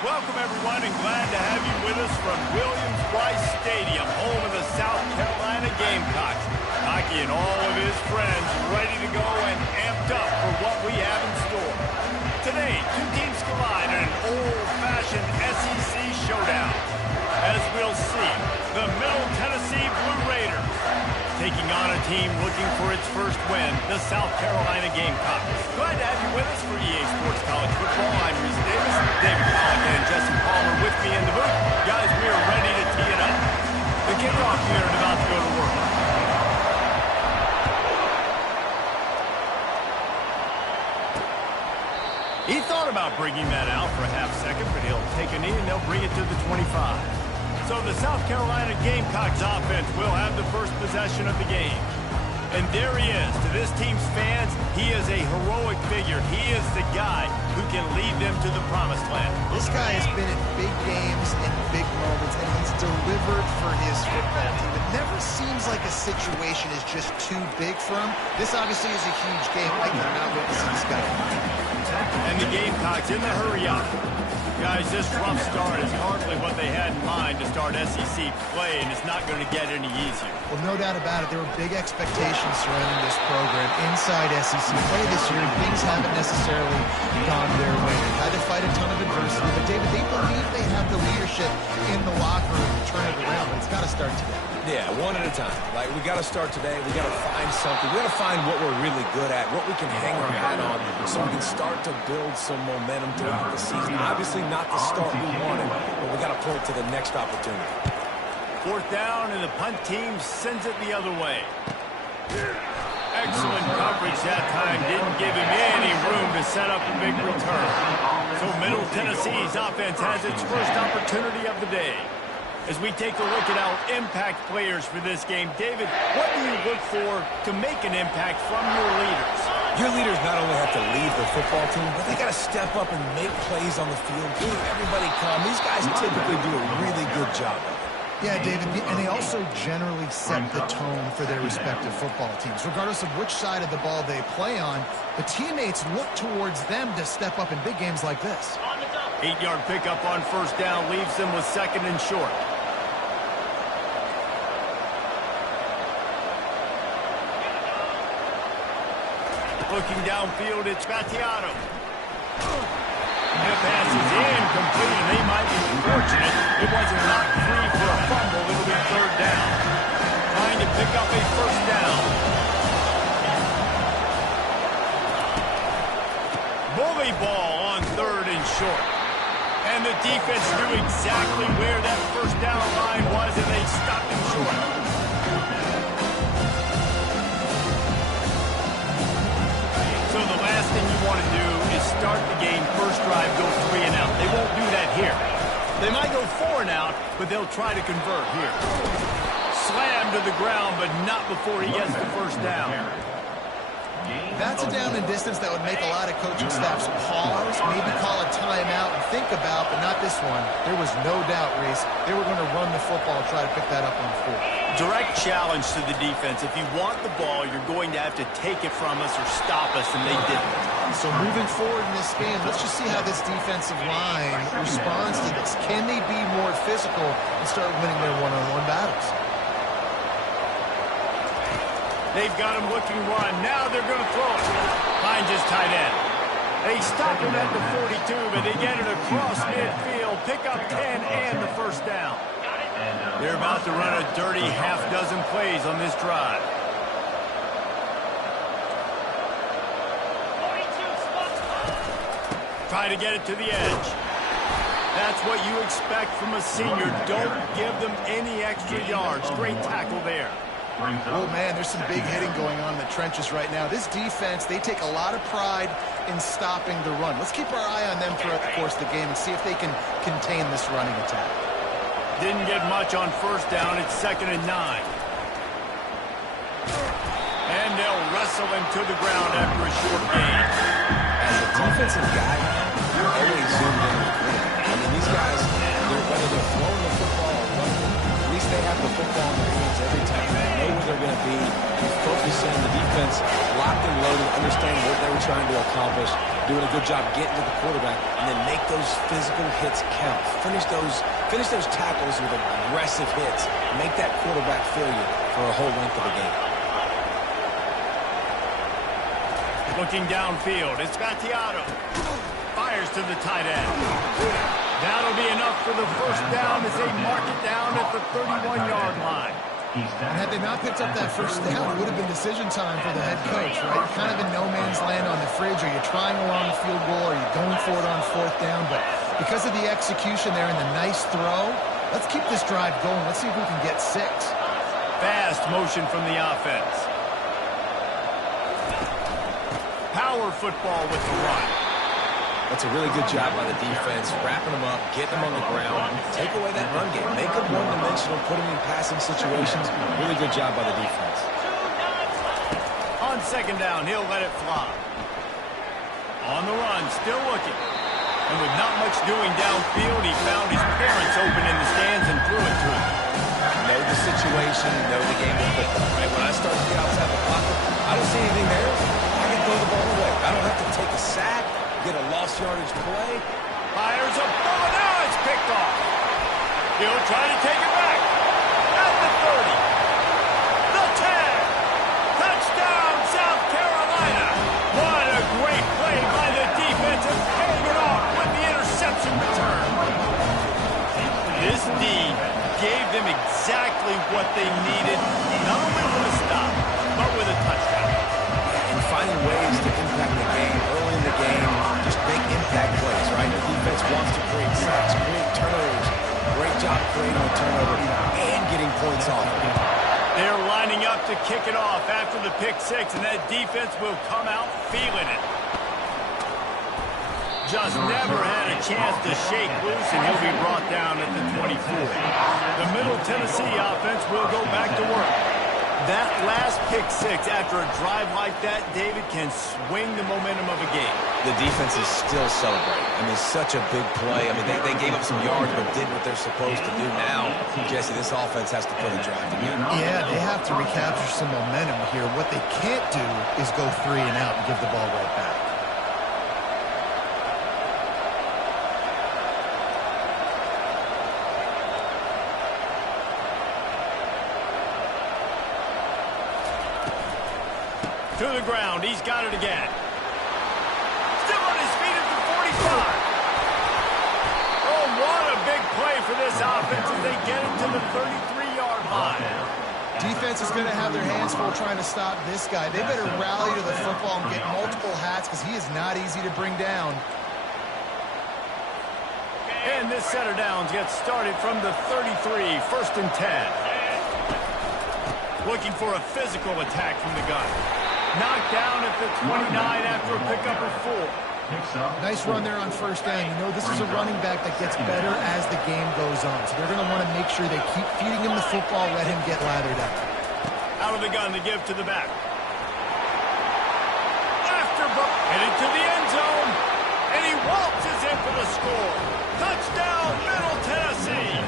Welcome, everyone, and glad to have you with us from Williams-Brice Stadium, home of the South Carolina Gamecocks. Hockey and all of his friends ready to go and amped up for what we have in store. Today, two teams collide in an old-fashioned SEC showdown. As we'll see, the Middle Tennessee Blue Raiders taking on a team looking for its first win, the South Carolina Gamecocks. Glad to have you with us for EA Sports College Football. I'm Reese Davis, David Pollock, and Jesse Palmer with me in the booth. Guys, we are ready to tee it up. The kickoff here is about to go to work. He thought about bringing that out for a half second, but he'll take a knee and they'll bring it to the 25. So the South Carolina Gamecocks offense will have the first possession of the game. And there he is. To this team's fans, he is a heroic figure. He is the guy who can lead them to the promised land. This guy has been in big games and big moments, and he's delivered for his football team. It never seems like a situation is just too big for him. This obviously is a huge game. I cannot wait to see this guy. And the Gamecocks in the hurry-up. Guys, this rough start is hardly what they had in mind to start SEC play, and it's not going to get any easier. Well, no doubt about it. There were big expectations surrounding this program inside SEC play this year. Things haven't necessarily gone their way. They had to fight a ton of adversity, but David, they believe they have the leadership in the locker room to turn it around, but it's got to start today. Yeah, one at a time. Like, we got to start today. We got to find something. We got to find what we're really good at, what we can hang our hat on, so we can start to build some momentum throughout the season. Obviously, not the start we wanted, but we got to pull it to the next opportunity. Fourth down, and the punt team sends it the other way. Excellent coverage that time. Didn't give him any room to set up a big return. So Middle Tennessee's offense has its first opportunity of the day. As we take a look at our impact players for this game, David, what do you look for to make an impact from your leaders? Your leaders not only have to lead the football team, but they got to step up and make plays on the field, keep everybody calm. These guys typically do a really good job of it. Yeah, David, and they also generally set the tone for their respective football teams. Regardless of which side of the ball they play on, the teammates look towards them to step up in big games like this. 8-yard pickup on first down leaves them with second and short. Looking downfield, it's Ncaa. The pass is incomplete, and they might be fortunate it wasn't knocked free for a fumble. It'll be third down. Trying to pick up a first down. Bully ball on third and short. And the defense knew exactly where that first down line was, and they stopped him short. So the last thing you want to do is start the game, first drive, go 3 and out. They won't do that here. They might go 4 and out, but they'll try to convert here. Slam to the ground, but not before he gets the first down. That's a down and distance that would make a lot of coaching staffs pause, maybe call a timeout and think about, but not this one. There was no doubt, Reese, they were going to run the football and try to pick that up on 4. Direct challenge to the defense. If you want the ball, you're going to have to take it from us or stop us, and they didn't. So moving forward in this game, let's just see how this defensive line responds to this. Can they be more physical and start winning their one-on-one battles? They've got him looking run. Now they're going to throw it. Finds his tight end. They stop him at the 42, but they get it across midfield. Pick up 10 and the first down. They're about to run a dirty half-dozen plays on this drive. Try to get it to the edge. That's what you expect from a senior. Don't give them any extra yards. Great tackle there. Oh, man, there's some big hitting going on in the trenches right now. This defense, they take a lot of pride in stopping the run. Let's keep our eye on them throughout the course of the game and see if they can contain this running attack. Didn't get much on first down. It's 2nd and 9. And they'll wrestle him to the ground after a short gain. As a defensive guy, you're always zoomed in with critical. I mean, these guys, whether they're throwing the football or running it, at least they have the football in their hands every time. They know where they're going to be. They focus in. The defense locked and loaded, understanding what they were trying to accomplish, doing a good job getting to the quarterback, and then make those physical hits count. Finish those tackles with aggressive hits. Make that quarterback feel you for a whole length of the game. Looking downfield, it's Ncaa. Fires to the tight end. That'll be enough for the first down as they mark it down at the 31-yard line. And had they not picked up that first down, it would have been decision time for the head coach, right? You're kind of in no man's land on the fridge. Are you trying a long field goal? Are you going for it on fourth down? But because of the execution there and the nice throw, let's keep this drive going. Let's see if we can get 6. Fast motion from the offense. Power football with the run. That's a really good job by the defense, wrapping them up, getting them on the ground, take away that run game, make them one-dimensional, put them in passing situations. Really good job by the defense. On second down, he'll let it fly. On the run, still looking. And with not much doing downfield, he found his parents open in the stands and threw it to him. Know the situation, know the game of football, right? When I start to get outside the pocket, I don't see anything there. I can throw the ball away. I don't have to take a sack, get a lost yardage play. Fires a ball, now it's picked off. He'll try to take it back. At the 30. The 10. Touchdown, South Carolina. What a great play by the defense and paying it off with the interception return. This D gave them exactly what they needed, not only with a stop, but with a touchdown. And finding ways to impact the game early in the game, just make impact plays, right? The defense wants to create sacks, create turnovers. Great job creating a turnover and getting points off. They're lining up to kick it off after the pick 6, and that defense will come out feeling it. Just never had a chance to shake loose, and he'll be brought down at the 24. The Middle Tennessee offense will go back to work. That last pick 6 after a drive like that, David, can swing the momentum of a game. The defense is still celebrating. I mean, such a big play. I mean, they gave up some yards but did what they're supposed to do now. Jesse, this offense has to put a drive together. Yeah, they have to recapture some momentum here. What they can't do is go 3 and out and give the ball right back. To the ground, he's got it again. Still on his feet at the 45. Oh, what a big play for this offense as they get him to the 33-yard line. Defense is going to have their hands full trying to stop this guy. They better rally to the football and get multiple hats because he is not easy to bring down. And this set of downs gets started from the 33, 1st and 10. Looking for a physical attack from the gun. Knocked down at the 29 after a pickup of 4. Nice run there on first down. You know, this is a running back that gets better as the game goes on. So they're going to want to make sure they keep feeding him the football, let him get lathered up. Out of the gun to give to the back. Headed to the end zone. And he waltzes in for the score. Touchdown, Middle Tennessee.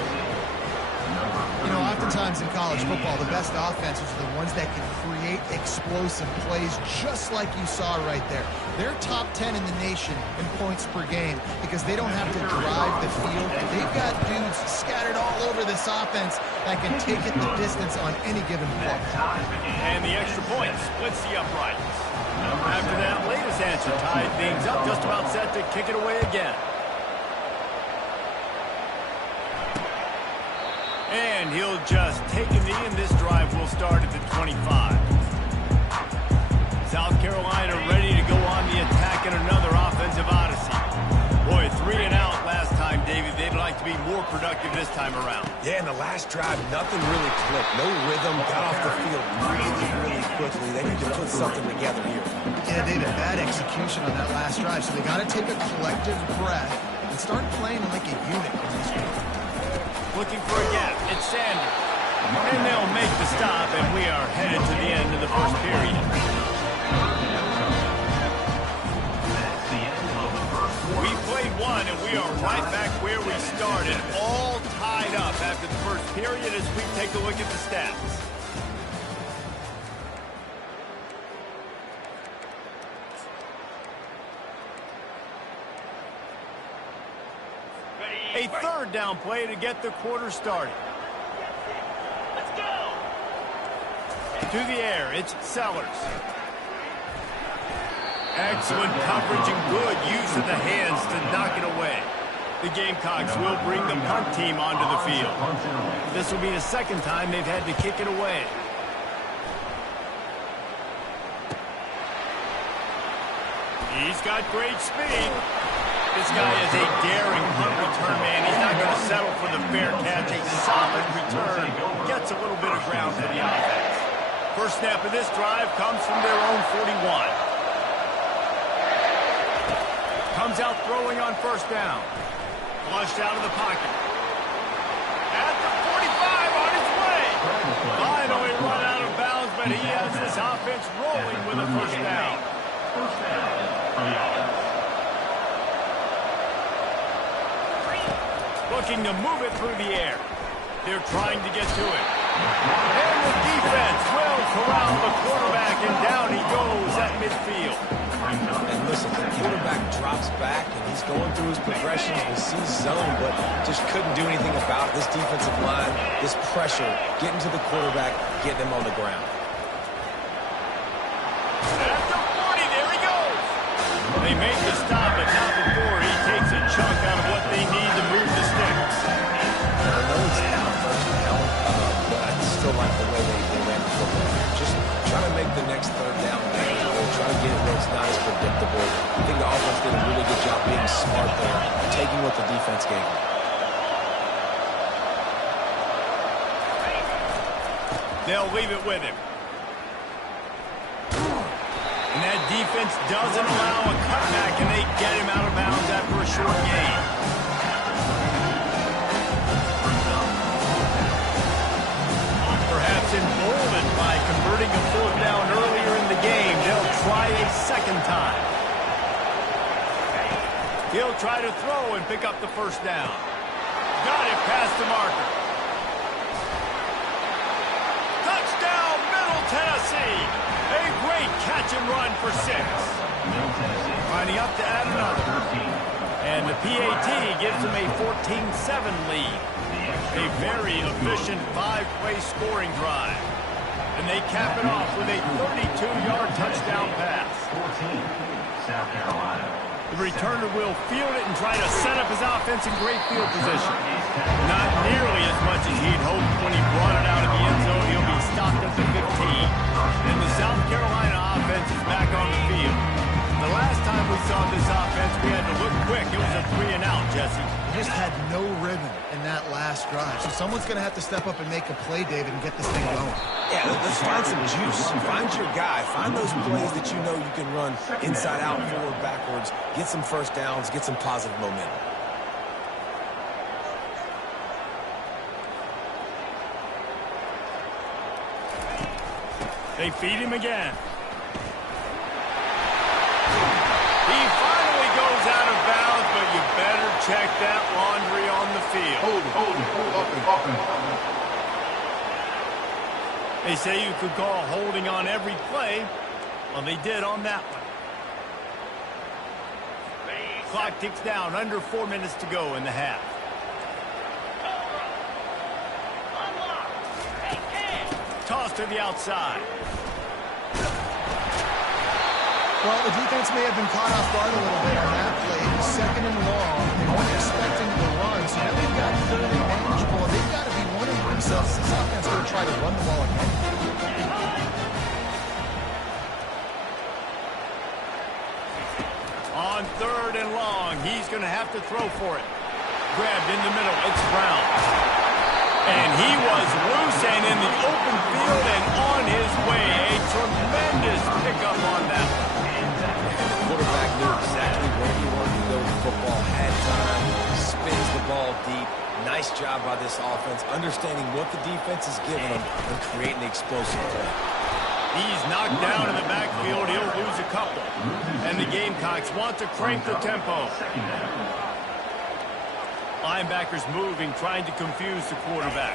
You know, oftentimes in college football, the best offenses are the ones that can create explosive plays just like you saw right there. They're top 10 in the nation in points per game because they don't have to drive the field. They've got dudes scattered all over this offense that can take it the distance on any given play. And the extra point splits the uprights. After that latest answer tied things up, just about set to kick it away again. And he'll just take a knee, and this drive will start at the 25. South Carolina ready to go on the attack in another offensive odyssey. Boy, 3 and out last time, David. They'd like to be more productive this time around. Yeah, in the last drive, nothing really clicked. No rhythm, got off the field really quickly. They need to put something together here. Yeah, David, bad execution on that last drive, so they got to take a collective breath and start playing like a unit on this one. Looking for a gap. It's Sanders. And they'll make the stop, and we are headed to the end of the first period. We played one, and we are right back where we started, all tied up after the first period as we take a look at the stats. A third down play to get the quarter started. Let's go. To the air, it's Sellers. Excellent coverage and good use of the hands to knock it away. The Gamecocks will bring the punt team onto the field. This will be the second time they've had to kick it away. He's got great speed. This guy is a daring punt return man. He's not going to settle for the fair catch. A solid return. Gets a little bit of ground for the offense. First snap of this drive comes from their own 41. Comes out throwing on first down. Flushed out of the pocket. At the 45 on his way. Finally run out of bounds, but he has this offense rolling with a first down. First down for the offense. Looking to move it through the air. They're trying to get to it. And the defense will corral the quarterback, and down he goes at midfield. And listen, the quarterback drops back, and he's going through his progressions. We see zone, but just couldn't do anything about it. This defensive line, this pressure, getting to the quarterback, getting him on the ground. At the 40, there he goes. They make the stop, but not before he takes a chunk out of what they need to move the sticks. I know it's now first down, but I still like the way they ran the football. Just trying to make the next third down manageable, trying to get it where it's not as predictable. I think the offense did a really good job being smart there, taking what the defense gave them. They'll leave it with him. And that defense doesn't allow a cutback, and they get him out of bounds after a short gain. Perhaps emboldened by converting a fourth down earlier in the game, they'll try a second time. He'll try to throw and pick up the first down. Got it past the marker. Touchdown, Middle Tennessee. A great catch and run for 6. Finding up to add another. And the PAT gives them a 14-7 lead. A very efficient 5-play scoring drive. And they cap it off with a 32-yard touchdown pass. 14, South Carolina. The returner will field it and try to set up his offense in great field position. Not nearly as much as he'd hoped when he brought it out of the end zone. He'll be stopped at the 15. And the South Carolina offense is back on the field. The last time we saw this offense, we had to look quick. It was a 3-and-out, Jesse. They just had no rhythm in that last drive. So someone's going to have to step up and make a play, David, and get this thing going. Yeah, let's find some juice. Find your guy. Find those plays that you know you can run inside out, forward, backwards. Get some first downs. Get some positive momentum. They feed him again. He finally goes out of bounds, but you better check that laundry on the field. Hold him. They say you could call holding on every play. Well, they did on that one. Clock ticks down. Under 4 minutes to go in the half. Toss to the outside. Well, the defense may have been caught off guard a little bit on that play. It was second and long. They weren't expecting the run, so now they've got third and manageable. They've got to be wondering to themselves, is this offense going to try to run the ball again? On third and long, he's going to have to throw for it. Grabbed in the middle. It's Brown. And he was loose and in the open field and on his way. A tremendous pickup on that one. The quarterback knew exactly where he wanted to go with the football, had time, spins the ball deep. Nice job by this offense, understanding what the defense is giving them and creating the explosive play. He's knocked down in the backfield. He'll lose a couple. And the Gamecocks want to crank the tempo. Linebackers moving, trying to confuse the quarterback.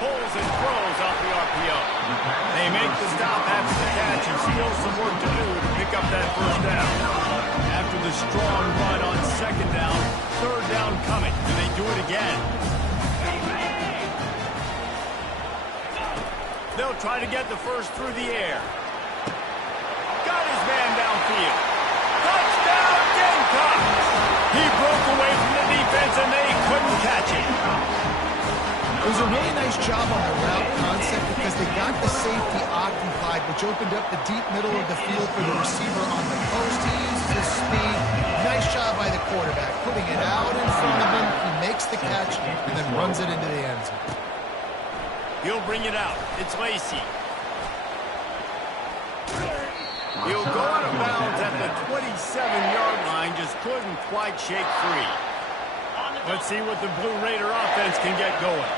Pulls and throws off the RPO. They make the stop after the catch and still some work to do to pick up that first down. After the strong run on second down, third down coming. Do they do it again? They'll try to get the first through the air. Got his man downfield. Touchdown, Gamecocks! He broke away from the defense and they couldn't catch him. It was a really nice job on the route concept because they got the safety occupied, which opened up the deep middle of the field for the receiver on the post. He uses his speed. Nice job by the quarterback, putting it out in front of him. He makes the catch and then runs it into the end zone. He'll bring it out. It's Lacey. He'll go out of bounds at the 27-yard line. Just couldn't quite shake free. Let's see what the Blue Raider offense can get going.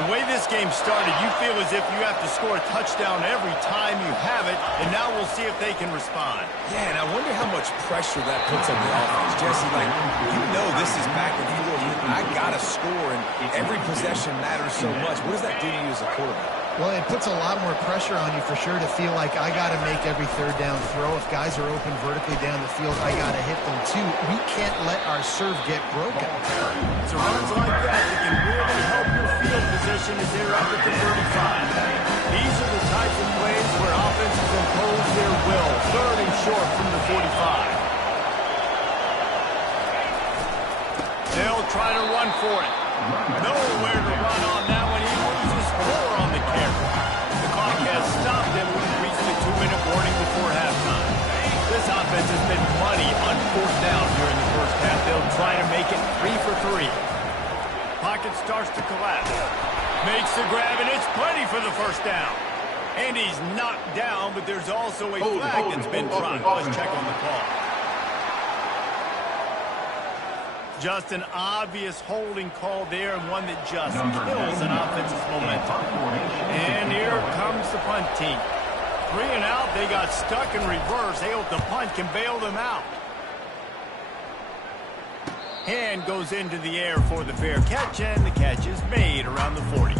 The way this game started, you feel as if you have to score a touchdown every time you have it, and now we'll see if they can respond. Yeah, and I wonder how much pressure that puts on the offense. Jesse, like, you know this is back and forth. I got to score, and every possession matters so much. What does that do to you as a quarterback? Well, it puts a lot more pressure on you for sure to feel like I got to make every third down throw. If guys are open vertically down the field, I got to hit them too. We can't let our serve get broken. It's runs like that can really help your field position as they're up at the 35. These are the types of plays where offenses impose their will. Third and short from the 45. They'll try to run for it. Nowhere to run on that one. He loses 4 on the carry. The clock has stopped and we've reached the 2-minute warning before halftime. This offense has been money on fourth down during the first half. They'll try to make it 3 for 3. Pocket starts to collapse. Makes the grab, and it's plenty for the first down. And he's knocked down, but there's also a flag that's been dropped. Let's check on the call. Just an obvious holding call there, and one that just kills an offense's momentum. And here comes the punt team. 3 and out, they got stuck in reverse. They hope the punt can bail them out. Hand goes into the air for the fair catch, and the catch is made around the 40.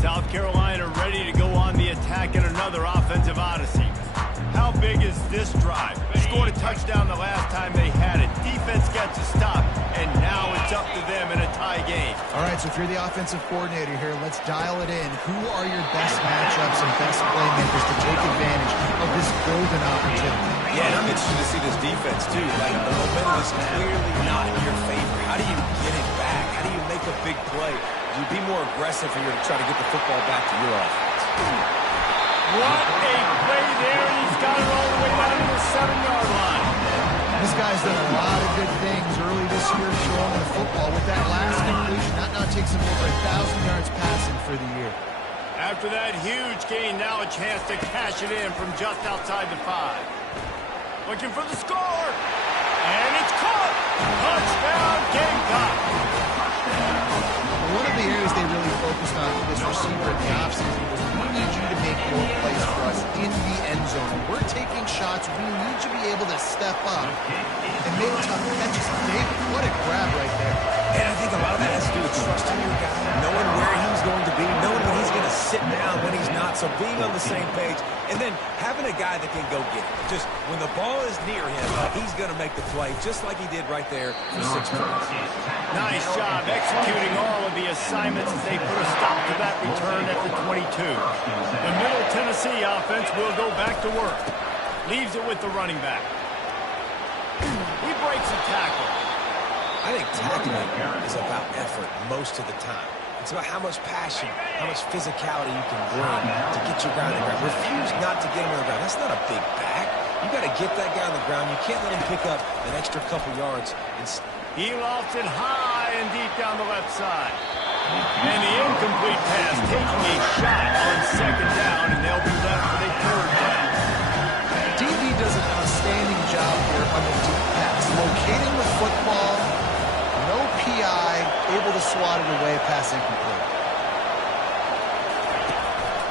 South Carolina ready to go on the attack in another offensive odyssey. How big is this drive? Scored a touchdown the last time they had it. Defense gets a stop, and now it's up to them in a tie game. All right, so if you're the offensive coordinator here, let's dial it in. Who are your best matchups and best playmakers to take advantage of this golden opportunity? Yeah, and I'm interested to see this defense, too. Like, the momentum is clearly not in your favor. How do you get it back? How do you make a big play? Do you be more aggressive here to try to get the football back to your offense? What a play there. He's got it all the way down to the 7-yard line. This guy's done a lot of good things early this year throwing the football. With that last completion, that now takes him over 1,000 yards passing for the year. After that huge gain, now a chance to cash it in from just outside the 5. Looking for the score. And it's caught. Touchdown, Gamecocks. One of the areas they really focused on for this receiver in the offseason was we need you to make more plays for us in the end zone. When we're taking shots, we need you to be able to step up and make tough catches. David, what a grab right there. And I think a lot of that has to do with trusting your guy, knowing where he's going to be, knowing when he's going to sit down, when he's not, so being on the same page, and then having a guy that can go get it. Just when the ball is near him, he's going to make the play, just like he did right there for 6 points. Nice job executing all of the assignments as they put a stop to that return at the 22. The Middle Tennessee offense will go back to work. Leaves it with the running back. He breaks a tackle. I think tackling is about effort most of the time. It's about how much passion, how much physicality you can bring to get your guy on the ground. Refuse not to get him on the ground. That's not a big back. You got to get that guy on the ground. You can't let him pick up an extra couple yards. He lofts it high and deep down the left side. And the incomplete pass taking a shot on second down, and they'll be left with a third down. DB does an outstanding job here on the deep pass. Locating the football, no PI, able to swat it away, pass incomplete.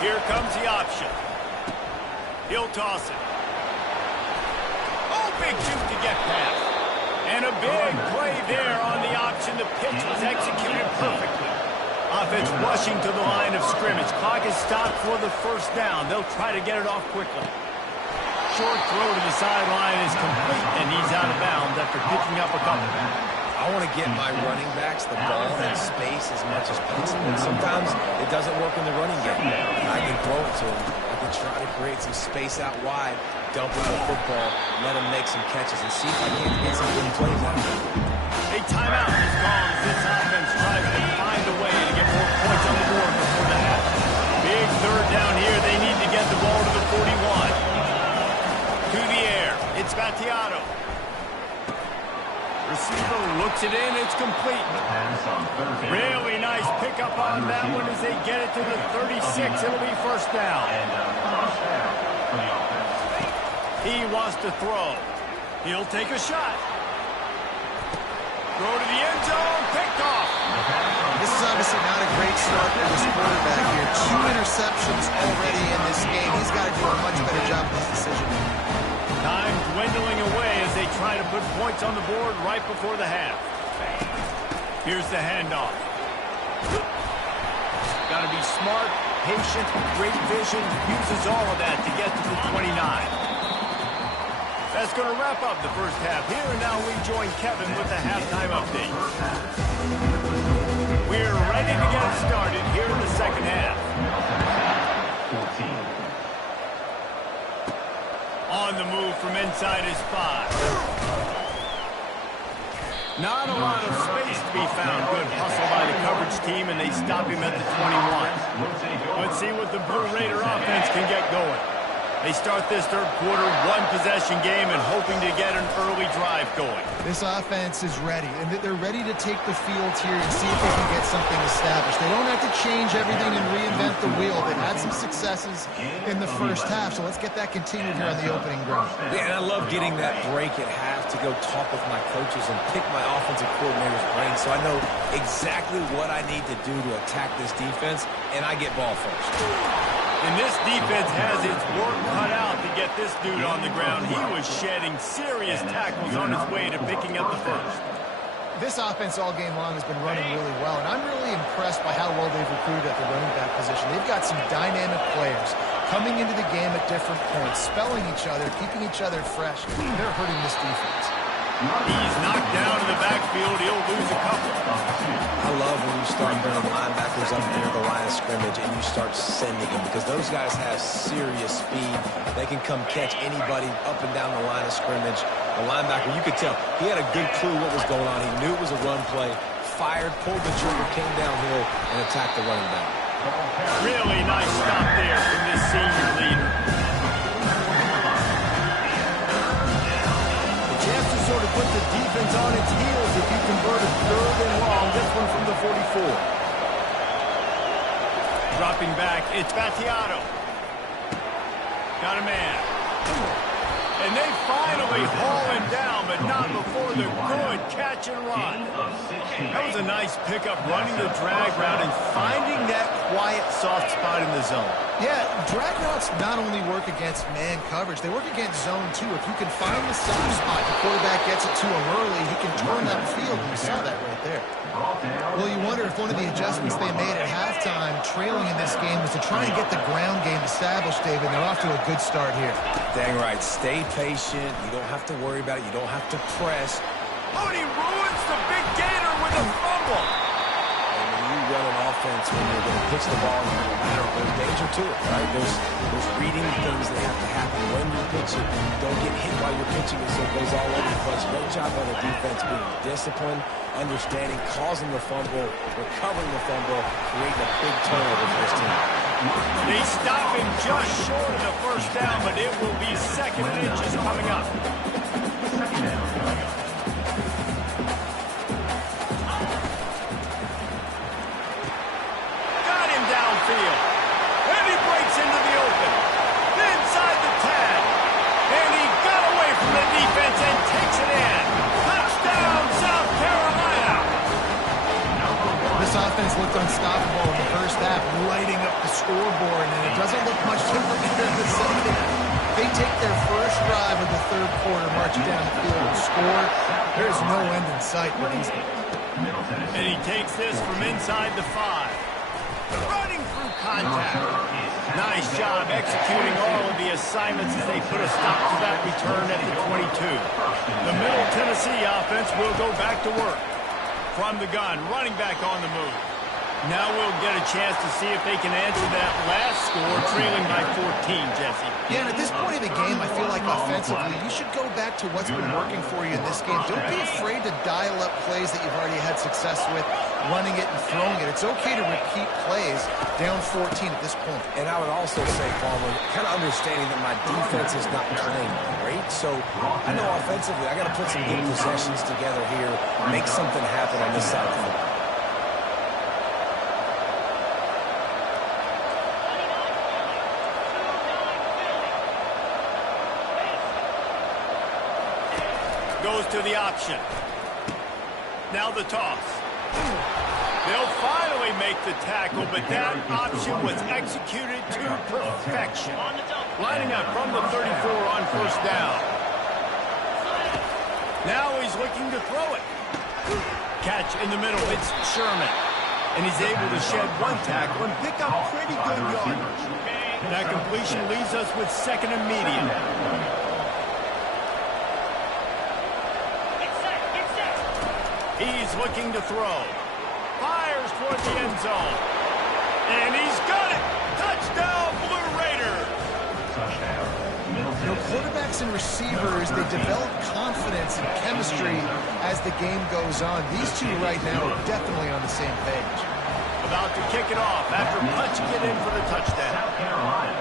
Here comes the option. He'll toss it. Oh, big shoot to get past. And a big play there on the option. The pitch was executed perfectly. Offense rushing to the line of scrimmage. Clock is stopped for the first down. They'll try to get it off quickly. Short throw to the sideline is complete, and he's out of bounds after picking up a couple. I want to get my running backs the ball in space as much as possible. And sometimes it doesn't work in the running game. I can throw it to him. I can try to create some space out wide, dump him the football, let him make some catches, and see if I can't get some good plays out of him. A timeout is called as this offense tries to find a way to get more points on the board before the half. Big third down here. They need to get the ball to the 41. To the air. It's Battiato. Receiver looks it in. It's complete. Really nice pickup on that one as they get it to the 36. It'll be first down. He wants to throw. He'll take a shot. Throw to the end zone. Picked off. This is obviously not a great start for this quarterback here. 2 interceptions already in this game. He's got to do a much better job of this decision. Time dwindling away as they try to put points on the board right before the half. Here's the handoff. Got to be smart, patient, great vision. Uses all of that to get to the 29. That's going to wrap up the first half here, and now we join Kevin with the halftime update. We're ready to get started here in the second half. On the move from inside his 5. Not a lot of space to be found. Good hustle by the coverage team, and they stop him at the 21. Let's see what the Blue Raider offense can get going. They start this third quarter, 1-possession game, and hoping to get an early drive going. This offense is ready, and they're ready to take the field here and see if they can get something established. They don't have to change everything and reinvent the wheel. They've had some successes in the first half, so let's get that continued here on the opening drive. Yeah, and I love getting that break at half to go talk with my coaches and pick my offensive coordinator's brain so I know exactly what I need to do to attack this defense, and I get ball first. And this defense has its work cut out to get this dude on the ground. He was shedding serious tackles on his way to picking up the first. This offense all game long has been running really well, and I'm really impressed by how well they've recruited at the running back position. They've got some dynamic players coming into the game at different points, spelling each other, keeping each other fresh. They're hurting this defense. He's knocked down in the backfield. He'll lose a couple. I love when you start bringing linebackers up near the line of scrimmage and you start sending them because those guys have serious speed. They can come catch anybody up and down the line of scrimmage. The linebacker, you could tell, he had a good clue what was going on. He knew it was a run play, fired, pulled the trigger, came downhill, and attacked the running back. Really nice stop there from this senior leader. Sort of put the defense on its heels if you convert a third and long. This one from the 44. Dropping back, it's Battiato. Got a man. And they finally haul him down, but not before the good catch and run. That was a nice pickup, running the drag route and finding that quiet, soft spot in the zone. Yeah, drag routes not only work against man coverage, they work against zone too. If you can find the soft spot, the quarterback gets it to him early, he can turn that field. You saw that right there. Well, you wonder if one of the adjustments they made at halftime, trailing in this game, was to try and get the ground game established, David. They're off to a good start here. Dang right. Stay patient. You don't have to worry about it. You don't have to press. Oh, and he ruins the big gator with a fumble. And when you run an offense, when you're going to pitch the ball in the ladder, there's danger to it, right? There's reading things that have to happen when you pitch it. Don't get hit while you're pitching it so it goes all over the place. Great job by the defense being disciplined, understanding, causing the fumble, recovering the fumble, creating a big turnover for this team. They stop him just short of the first down, but it will be second and inches coming up. Got him downfield. And he breaks into the open. Inside the tag. And he got away from the defense and takes it in. Touchdown, South Carolina. This offense looked unstoppable in the first half, lighting up the scoreboard, and it doesn't look much different here in the second half. They take their first drive of the third quarter, march down the field and score. There's no end in sight for these guys. And he takes this from inside the 5. Running through contact. Nice job executing all of the assignments as they put a stop to that return at the 22. The Middle Tennessee offense will go back to work. From the gun, running back on the move. Now we'll get a chance to see if they can answer that last score, trailing by 14, Jesse. Yeah, and at this point of the game, I feel like offensively, you should go back to what's been working for you in this game. Don't be afraid to dial up plays that you've already had success with, running it and throwing it. It's okay to repeat plays down 14 at this point. And I would also say, Palmer, kind of understanding that my defense is not playing great, so I know offensively I got to put some good possessions together here, make something happen on this side of the ball. Goes to the option. Now the toss. They'll finally make the tackle, but that option was executed to perfection. Lining up from the 34 on first down. Now he's looking to throw it. Catch in the middle. It's Sherman. And he's able to shed one tackle and pick up pretty good yardage. That completion leaves us with second and medium. He's looking to throw. Fires toward the end zone. And he's got it! Touchdown, Blue Raiders! You know, quarterbacks and receivers, they develop confidence and chemistry as the game goes on. These two right now are definitely on the same page. About to kick it off after punching it in for the touchdown. South Carolina,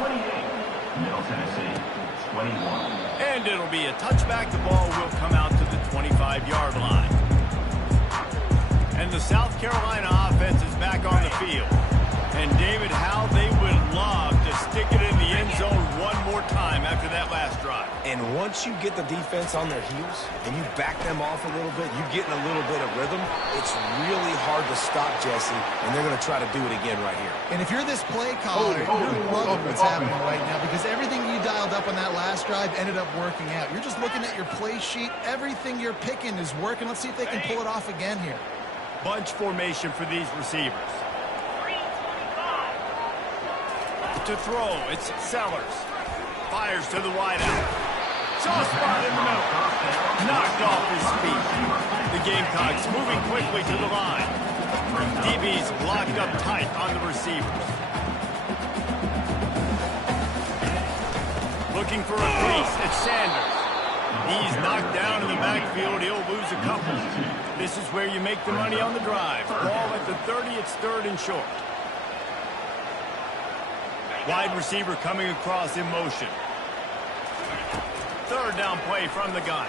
28. Middle Tennessee, 21. And it'll be a touchback. The ball will come out to the 25-yard line. And the South Carolina offense is back on the field. And David, how they would love to stick it in the end zone one more time after that last drive. And once you get the defense on their heels and you back them off a little bit, you get in a little bit of rhythm, it's really hard to stop, Jesse, and they're going to try to do it again right here. And if you're this play caller, you're loving what's happening right now because everything you dialed up on that last drive ended up working out. You're just looking at your play sheet. Everything you're picking is working. Let's see if they can pull it off again here. Bunch formation for these receivers. To throw, it's Sellers. Fires to the wideout. Soft spot in the middle. Knocked off his feet. The Gamecocks moving quickly to the line. DB's locked up tight on the receivers. Looking for a piece, it's Sanders. He's knocked down in the backfield. He'll lose a couple. This is where you make the money on the drive. Ball at the 30, it's third and short. Wide receiver coming across in motion. Third down play from the gun.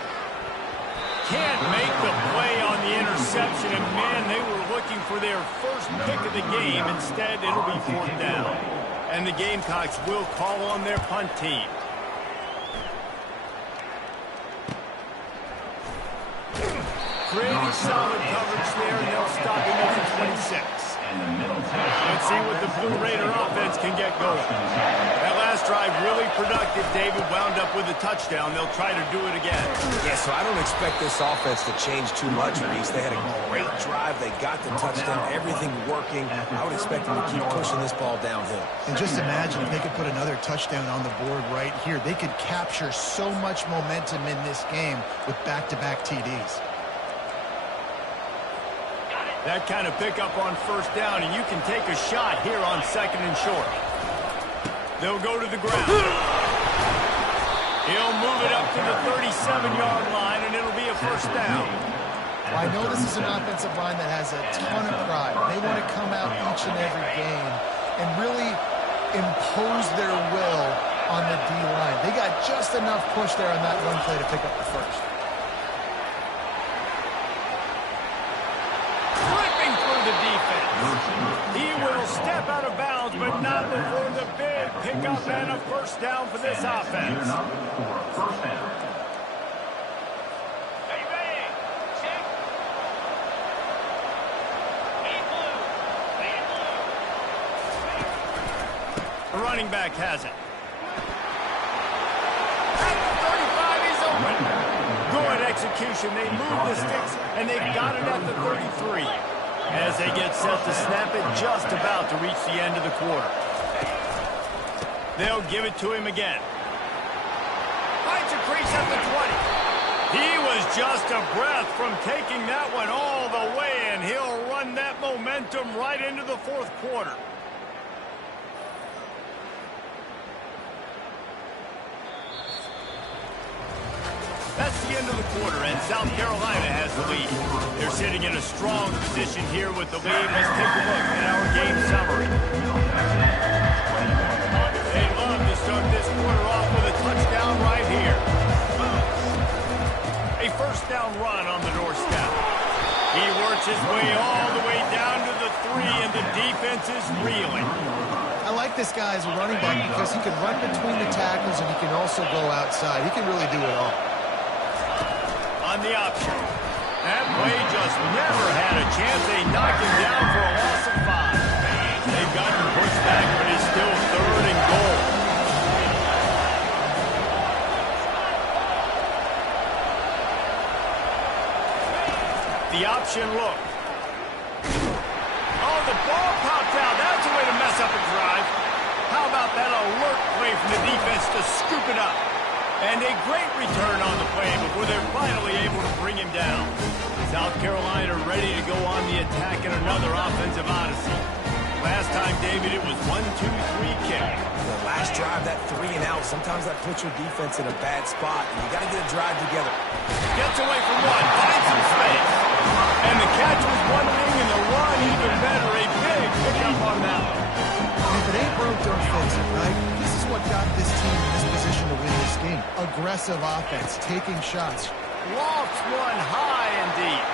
Can't make the play on the interception, and man, they were looking for their first pick of the game. Instead, it'll be fourth down. And the Gamecocks will call on their punt team. Pretty solid coverage there, and they'll stop him at the 26. Let's see what the Blue Raider offense can get going. That last drive really productive. David wound up with a touchdown. They'll try to do it again. Yeah, so I don't expect this offense to change too much, Reese. They had a great drive. They got the touchdown. Everything working. I would expect them to keep pushing this ball downhill. And just imagine if they could put another touchdown on the board right here. They could capture so much momentum in this game with back-to-back TDs. That kind of pickup on first down, and you can take a shot here on second and short. They'll go to the ground. He'll move it up to the 37-yard line, and it'll be a first down. I know this is an offensive line that has a ton of pride. They want to come out each and every game and really impose their will on the D-line. They got just enough push there on that run play to pick up the first. He will step out of bounds, but not before the big pickup and a first down for this offense. The running back has it. execution. They move the sticks, and they've got it at the 33. As they get set to snap it, just about to reach the end of the quarter. They'll give it to him again. Finds a crease at the 20. He was just a breath from taking that one all the way, and he'll run that momentum right into the fourth quarter. That's the end of the quarter, and South Carolina has the lead. They're sitting in a strong position here with the lead. Let's take a look at our game summary. They love to start this quarter off with a touchdown right here. A first down run on the doorstep. He works his way all the way down to the 3, and the defense is reeling. I like this guy as a running back because he can run between the tackles and he can also go outside. He can really do it all. On the option. That play just never had a chance. They knocked him down for a loss of 5. They've gotten pushed back, but it's still 3rd and goal. The option look. Oh, the ball popped out. That's a way to mess up a drive. How about that alert play from the defense to scoop it up? And a great return on the play before they're finally able to bring him down. South Carolina ready to go on the attack in another offensive odyssey. Last time, David, it was 1-2-3 kick. The last drive, that 3 and out, sometimes that puts your defense in a bad spot. And you got to get a drive together. Gets away from one, finds some space. And the catch was one thing, and the run even better. A big pickup on that one. If it ain't broke, don't fix it, right? This is what got this team in this position to win this game. Aggressive offense, taking shots. Lofts one high and deep.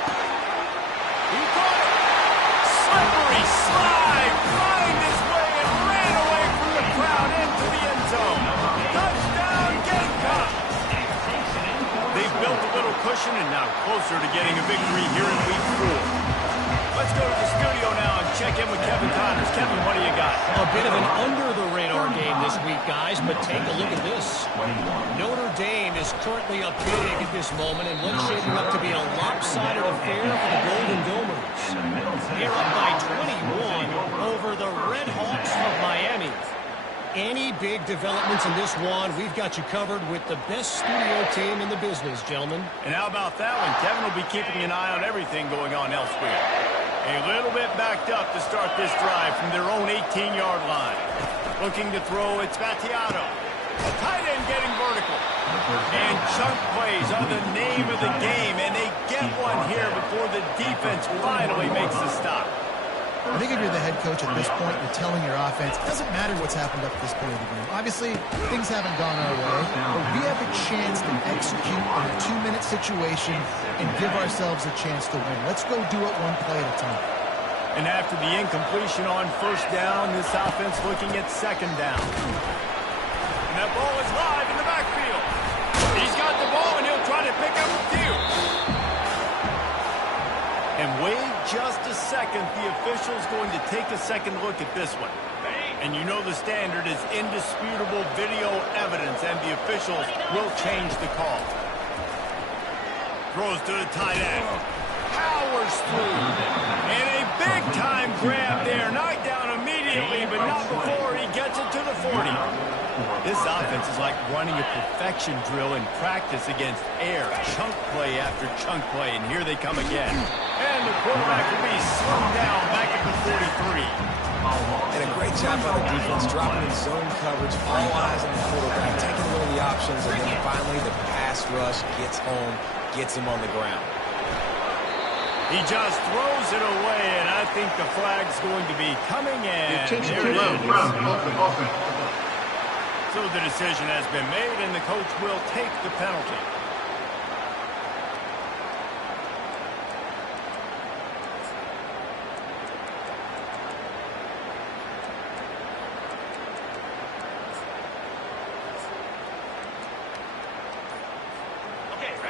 He caught it. Slippery slide. Find his way and ran away from the crowd into the end zone. Touchdown, Gamecocks. They've built a little cushion and now closer to getting a victory here in Week 4. Let's go to the studio now and check in with Kevin Connors. Kevin, what do you got? A bit of an under-the-radar game this week, guys, but take a look at this. Notre Dame is currently up big at this moment, and what's shaping up to be a lopsided affair for the Golden Domers. They're up by 21 over the Red Hawks of Miami. Any big developments in this one, we've got you covered with the best studio team in the business, gentlemen. And how about that one? Kevin will be keeping an eye on everything going on elsewhere. A little bit backed up to start this drive from their own 18-yard line. Looking to throw, it's Battiato. A tight end getting vertical. And chunk plays are the name of the game, and they get one here before the defense finally makes the stop. I think if you're the head coach at this point, you're telling your offense, it doesn't matter what's happened up to this point of the game. Obviously, things haven't gone our way, but we have a chance to execute on a 2-minute situation and give ourselves a chance to win. Let's go do it one play at a time. And after the incompletion on first down, this offense looking at second down. And that ball is live in the backfield. He's got the ball, and he'll try to pick up a few. And wait just a second, the official's going to take a second look at this one. And you know the standard is indisputable video evidence, and the officials will change the call. Throws to the tight end. Powers through. And a big-time grab there. Knocked down immediately, but not before he gets it to the 40. This offense is like running a perfection drill in practice against air. Chunk play after chunk play, and here they come again. And the quarterback will be slowed down back at the 43. And a great job by the defense, dropping in zone coverage, all eyes on the quarterback, taking away the options, and then finally the pass rush gets home, gets him on the ground. He just throws it away, and I think the flag's going to be coming in. There it is. So the decision has been made, and the coach will take the penalty.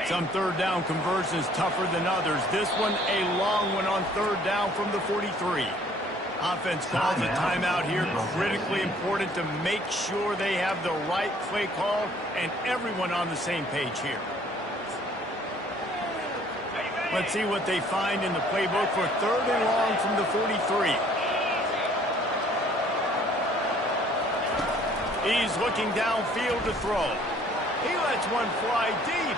Some third down conversions tougher than others. This one, a long one on third down from the 43. Offense calls a timeout here. Critically important to make sure they have the right play call and everyone on the same page here. Let's see what they find in the playbook for 3rd and long from the 43. He's looking downfield to throw. He lets one fly deep.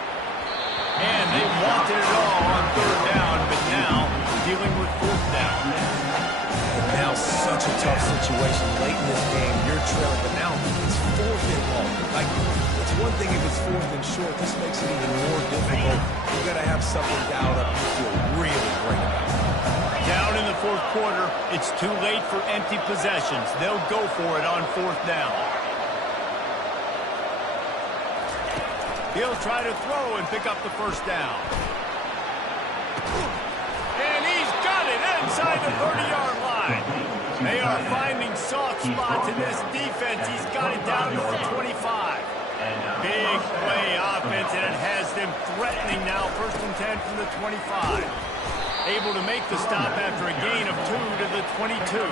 And they wanted it all on 3rd down, but now dealing with 4th down. And now such a tough situation. Late in this game, you're trailing, but now it's 4th and long. Like, it's one thing if it's 4th and short. This makes it even more difficult. You've got to have something dialed up you feel really great about. Down in the 4th quarter, it's too late for empty possessions. They'll go for it on 4th down. He'll try to throw and pick up the 1st down. And he's got it inside the 30-yard line. They are finding soft spots in this defense. He's got it down to the 25. Big play offense, and it has them threatening now. 1st and 10 from the 25. Able to make the stop after a gain of 2 to the 22.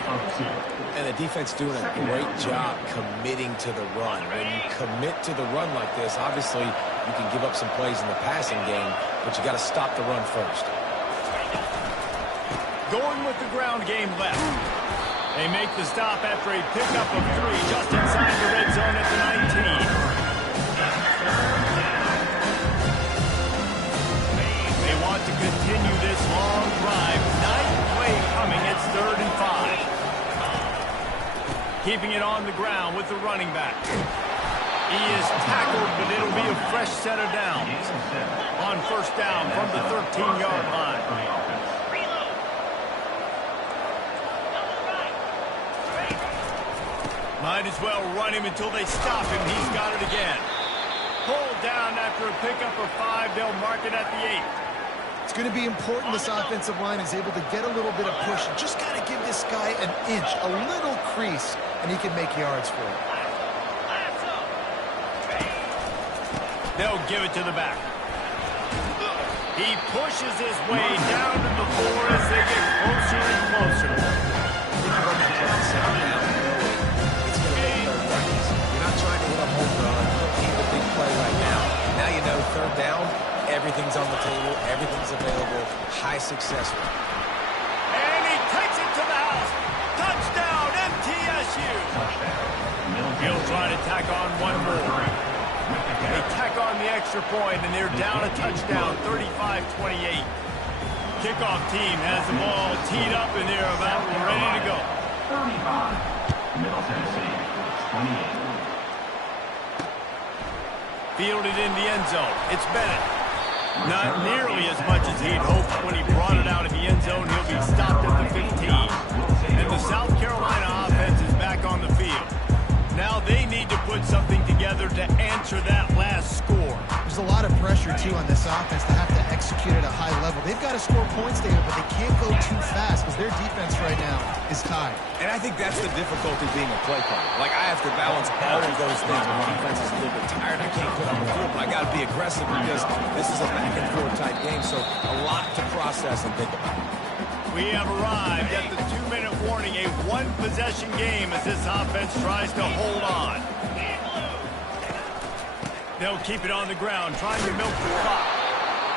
And the defense doing a great job committing to the run. When you commit to the run like this, obviously you can give up some plays in the passing game, but you got to stop the run first. Going with the ground game left. They make the stop after a pickup of 3 just inside the red zone at the 19. They want to continue this long drive. 9th play coming. It's 3rd and 5. Keeping it on the ground with the running back. He is tackled, but it'll be a fresh set of downs. On 1st down from the 13-yard line. Might as well run him until they stop him. He's got it again. Pulled down after a pickup of 5. They'll mark it at the 8. It's going to be important this offensive line is able to get a little bit of push. Just got to give this guy an inch, a little crease, and he can make yards for it. They'll give it to the back. He pushes his way down to the 4 as they get closer and closer. You're not trying to hit a home run. You don't need a big play right now. Now you know 3rd down, everything's on the table, everything's available, high success rate. And he takes it to the house. Touchdown, MTSU. He'll try to tack on one more. They tack on the extra point, and they're down a touchdown, 35-28. Kickoff team has the ball teed up, and they're about ready to go. 35, Middle Tennessee, 28. Fielded in the end zone. It's Bennett. Not nearly as much as he'd hoped when he brought it out of the end zone. He'll be stopped at the 15. And the South Carolina offense is back on the field. Now they need to put something together to answer that last score. There's a lot of pressure, too, on this offense to have to execute at a high level. They've got to score points, David, but they can't go too fast because their defense right now is tied. And I think that's the difficulty being a play caller. Like, I have to balance all of those things. My defense is a little bit tired. I can't put on the field, but I got to be aggressive because this is a back-and-forth type game, so a lot to process and think about. We have arrived at the 2-minute warning, a one-possession game as this offense tries to hold on. They'll keep it on the ground, trying to milk the clock.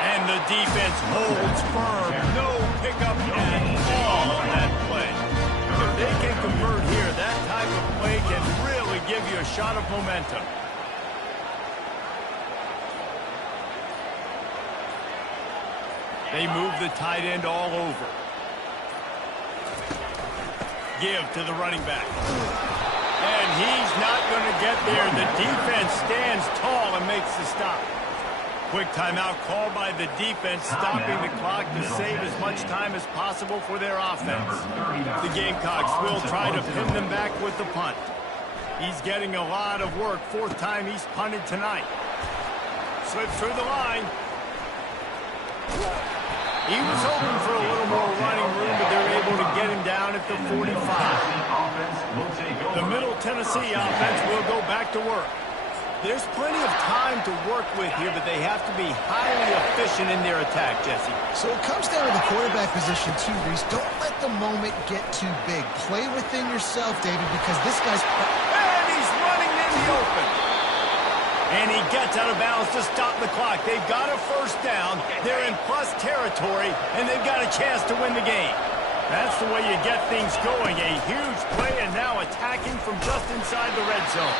And the defense holds firm. No pickup at all on that play. If they can convert here, that type of play can really give you a shot of momentum. They move the tight end all over. Give to the running back. And he's not going to get there. The defense stands tall and makes the stop. Quick timeout called by the defense, stopping the clock to save as much time as possible for their offense. The Gamecocks will try to pin them back with the punt. He's getting a lot of work. 4th time he's punted tonight. Slips through the line. He was hoping for a little more running room, but they're able to get him down at the 45. The Middle Tennessee offense will go back to work. There's plenty of time to work with here, but they have to be highly efficient in their attack, Jesse. So it comes down to the quarterback position, too, Reese. Don't let the moment get too big. Play within yourself, David, because this guy's... And he's running in the open. And he gets out of bounds to stop the clock. They've got a first down. They're in plus territory, and they've got a chance to win the game. That's the way you get things going. A huge play, and now attacking from just inside the red zone.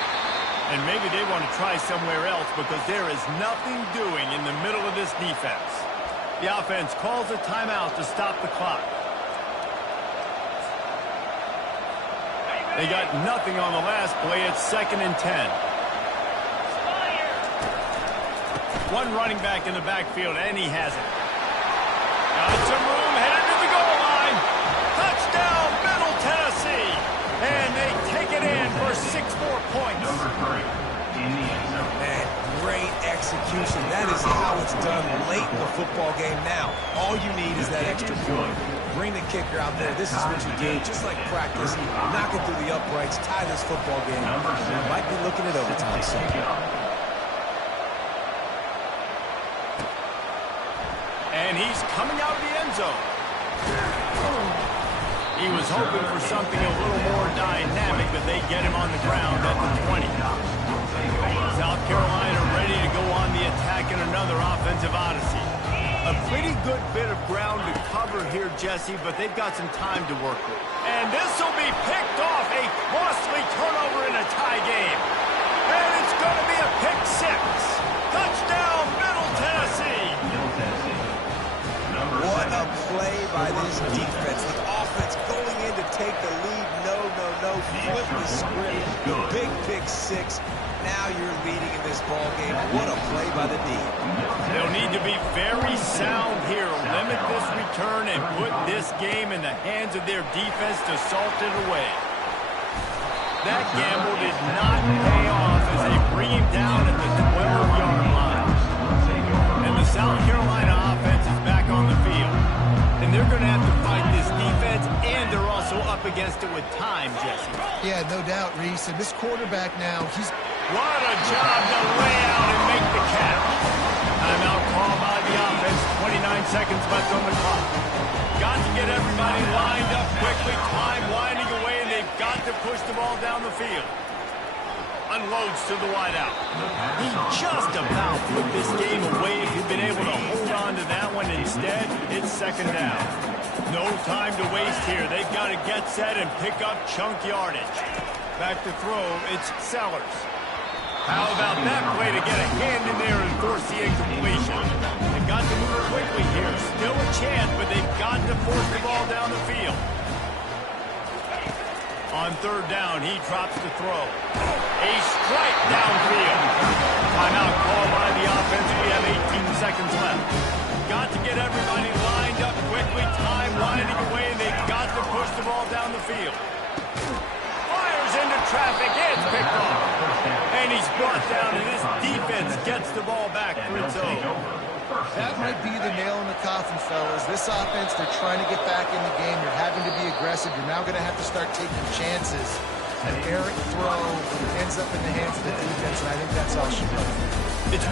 And maybe they want to try somewhere else because there is nothing doing in the middle of this defense. The offense calls a timeout to stop the clock. They got nothing on the last play. It's 2nd and 10. One running back in the backfield, and he has it. Got some room, headed to the goal line. Touchdown, Middle Tennessee. And they take it in for 6 more points. Number 3 in the end zone. Man, great execution. That is how it's done late in the football game now. All you need is that extra point. Bring the kicker out there. This is what you do. Just like practice, knock it through the uprights, tie this football game. Might be looking at overtime soon. And he's coming out of the end zone. He was hoping for something a little more dynamic, but they get him on the ground at the 20. South Carolina ready to go on the attack in another offensive odyssey. A pretty good bit of ground to cover here, Jesse, but they've got some time to work with. And this will be picked off. A costly turnover in a tie game. And it's going to be a pick 6. Touchdown, Middle Tennessee. What a play by this defense. The offense going in to take the lead. No. Flip the script. Big pick 6. Now you're leading in this ball game. What a play by the D. They'll need to be very sound here. Limit this return and put this game in the hands of their defense to salt it away. That gamble did not pay off as they bring him down at the 12-yard line. And the South Carolina offense is back on the field. And they're going to have to fight this defense, and they're also up against it with time, Jesse. Yeah, no doubt, Reese. And this quarterback now, he's... What a job to lay out and make the catch. Timeout call by the offense. 29 seconds left on the clock. Got to get everybody lined up quickly. Time winding away, and they've got to push the ball down the field. Unloads to the wideout. He just about put this game away if he'd been able to hold on to that one. Instead, it's 2nd down. No time to waste here. They've got to get set and pick up chunk yardage. Back to throw, it's Sellers. How about that play to get a hand in there and force the incompletion? They've got to move quickly here. Still a chance, but they've got to force the ball down the field. On 3rd down, he drops to throw. A strike downfield. Timeout called by the offense. We have 18 seconds left. Got to get everybody lined up quickly. Time winding away, and they've got to push the ball down the field. Fires into traffic. It's picked off. And he's brought down, and this defense gets the ball back for its own. That might be the nail in the coffin, fellas. This offense, they're trying to get back in the game. They're having to be aggressive. You're now going to have to start taking chances. An errant throw ends up in the hands of the defense, and I think that's all she wrote. It's